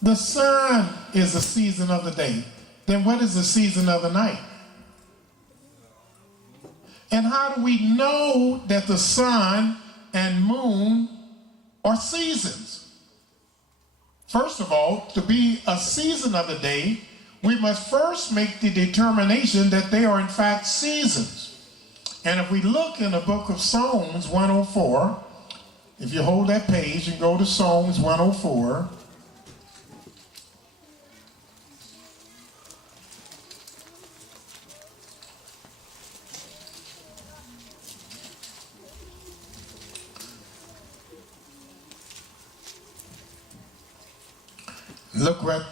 the sun is the season of the day, then what is the season of the night? And how do we know that the sun and moon are seasons? First of all, to be a season of the day, we must first make the determination that they are in fact seasons. And if we look in the book of Psalms 104, if you hold that page and go to Psalms 104, look what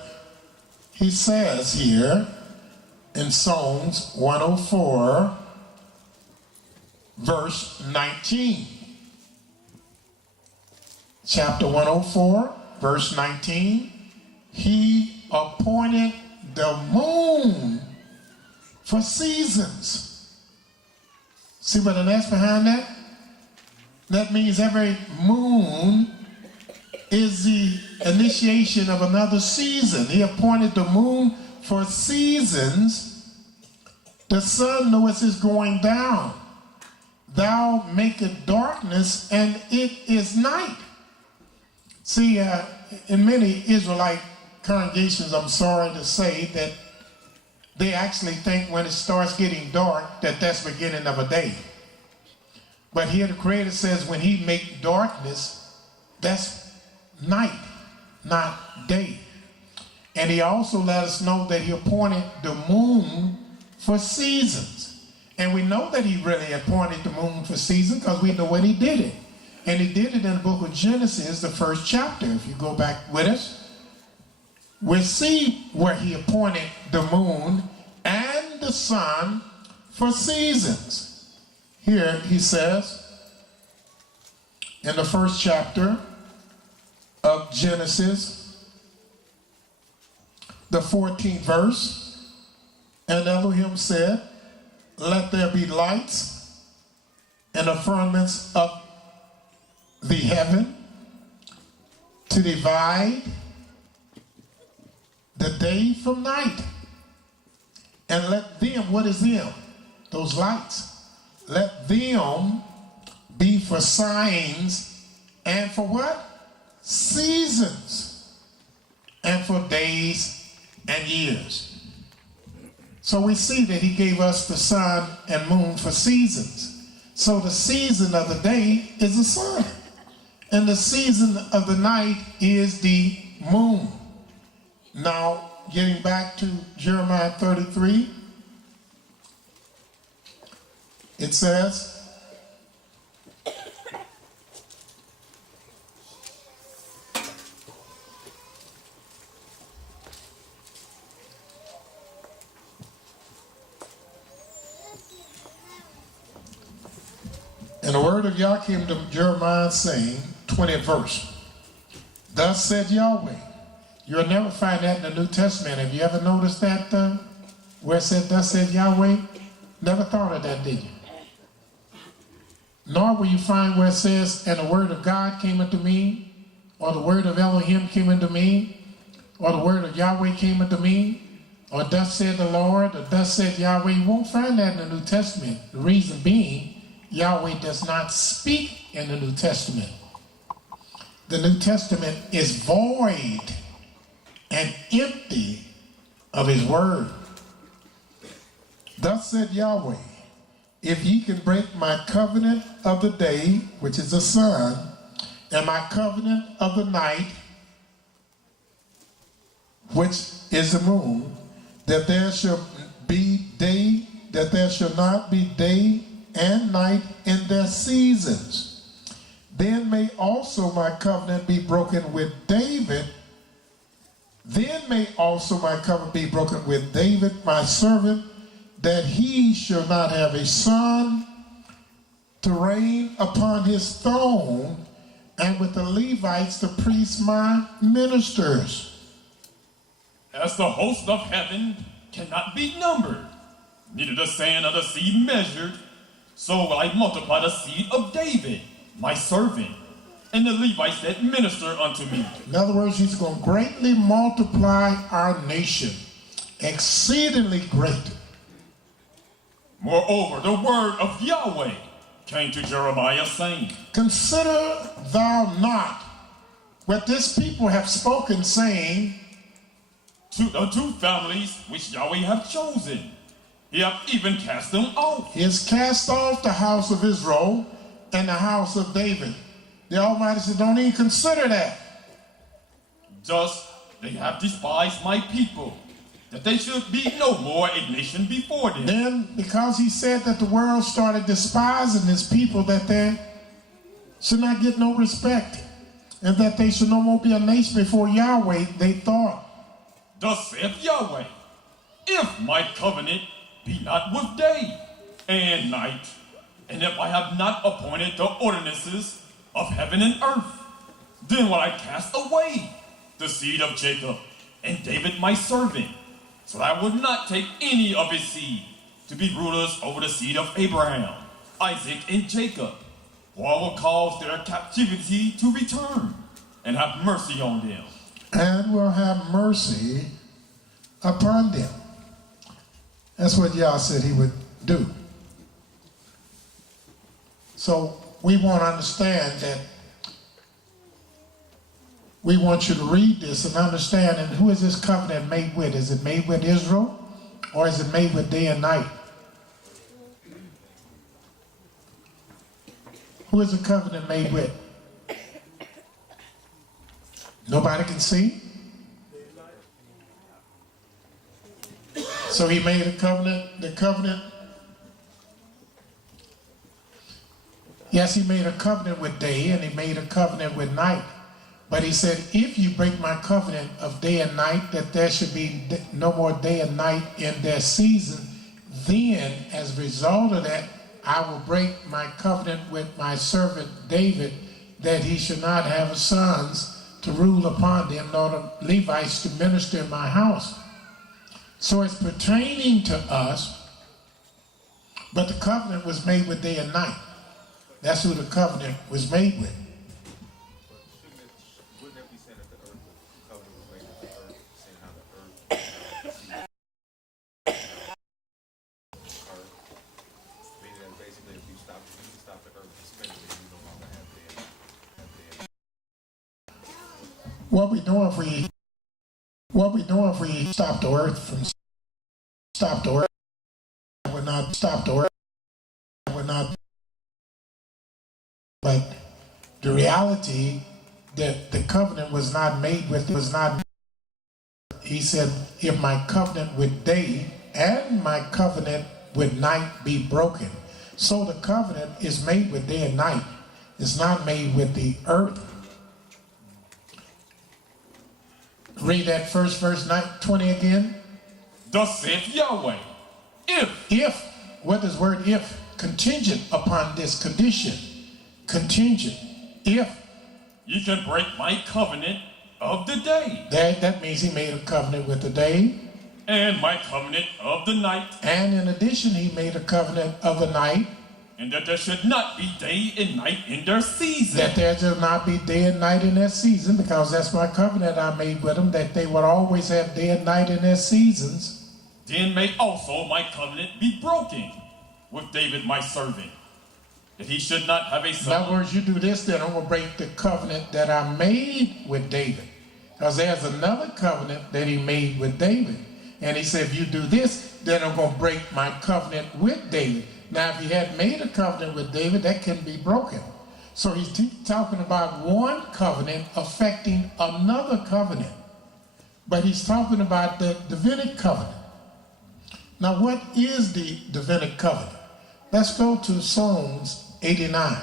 he says here in Psalms 104, verse 19. Chapter 104, verse 19. He appointed the moon for seasons. See what an S behind that? That means every moon is the initiation of another season. He appointed the moon for seasons. The sun knoweth his going down. Thou makest darkness, and it is night. See, in many Israelite congregations, I'm sorry to say that they actually think when it starts getting dark that that's the beginning of a day. But here the Creator says when he make darkness, that's night, not day. And he also let us know that he appointed the moon for seasons. And we know that he really appointed the moon for seasons because we know when he did it. And he did it in the book of Genesis, the first chapter. If you go back with us, we'll see where he appointed the moon and the sun for seasons. Here he says in the first chapter of Genesis, the 14th verse, and Elohim said, let there be lights in the firmaments of the heaven to divide the day from night. And let them, what is them? Those lights. Let them be for signs and for what? Seasons. And for days and years. So we see that he gave us the sun and moon for seasons. So the season of the day is the sun. And the season of the night is the moon. Now, getting back to Jeremiah 33, it says, and the word of Yah came to Jeremiah saying, 20th verse, thus said Yahweh. You'll never find that in the New Testament. Have you ever noticed that where it said, thus said Yahweh? Never thought of that, did you? Nor will you find where it says, and the word of God came unto me, or the word of Elohim came unto me, or the word of Yahweh came unto me, or thus said the Lord, or thus said Yahweh. You won't find that in the New Testament. The reason being, Yahweh does not speak in the New Testament. The New Testament is void and empty of his word. Thus said Yahweh, if ye can break my covenant of the day, which is the sun, and my covenant of the night, which is the moon, that there shall be day, that there shall not be day and night in their seasons. Then may also my covenant be broken with David. Then may also my covenant be broken with David, my servant, that he shall not have a son to reign upon his throne, and with the Levites, the priests, my ministers. As the host of heaven cannot be numbered, neither the sand of the sea measured, so will I multiply the seed of David, my servant, and the Levites that minister unto me. In other words, he's going to greatly multiply our nation, exceedingly great. Moreover, the word of Yahweh came to Jeremiah, saying, Consider thou not what this people have spoken, saying, to the two families which Yahweh hath chosen, he hath even cast them off. He has cast off the house of Israel and the house of David. The Almighty said, don't even consider that. Thus they have despised my people, that they should be no more a nation before them. Then, because he said that the world started despising his people, that they should not get no respect, and that they should no more be a nation before Yahweh, they thought. Thus saith Yahweh, if my covenant be not with day and night, and if I have not appointed the ordinances of heaven and earth, then will I cast away the seed of Jacob and David my servant, so that I would not take any of his seed to be rulers over the seed of Abraham, Isaac, and Jacob. For I will cause their captivity to return, and have mercy on them. And will have mercy upon them. That's what Yah said he would do. So we want to understand that. We want you to read this and understand, and who is this covenant made with? Is it made with Israel, or is it made with day and night? Who is the covenant made with? Nobody can see? So he made a covenant, the covenant. Yes, he made a covenant with day, and he made a covenant with night. But he said, if you break my covenant of day and night, that there should be no more day and night in their season, then as a result of that, I will break my covenant with my servant David, that he should not have sons to rule upon them, nor the Levites to minister in my house. So it's pertaining to us, but the covenant was made with day and night. That's who the covenant was made with. What we doing if we stop the earth from stop the earth? Would not stop the earth. Would not. But the reality that the covenant was not made with was not. He said, if my covenant with day and my covenant with night be broken. So the covenant is made with day and night. It's not made with the earth. Read that first verse 20 again. Thus saith Yahweh, if, what does word if? Contingent upon this condition. Contingent. If. You can break my covenant of the day. That means he made a covenant with the day. And my covenant of the night. And in addition, he made a covenant of the night. And that there should not be day and night in their season. That there should not be day and night in their season, because that's my covenant I made with them, that they would always have day and night in their seasons. Then may also my covenant be broken with David my servant, that he should not have a son. In other words, you do this, then I'm going to break the covenant that I made with David. Because there's another covenant that he made with David. And he said, if you do this, then I'm going to break my covenant with David. Now, if he had made a covenant with David, that can be broken. So he's talking about one covenant affecting another covenant. But he's talking about the Davidic covenant. Now, what is the Davidic covenant? Let's go to Psalms 89.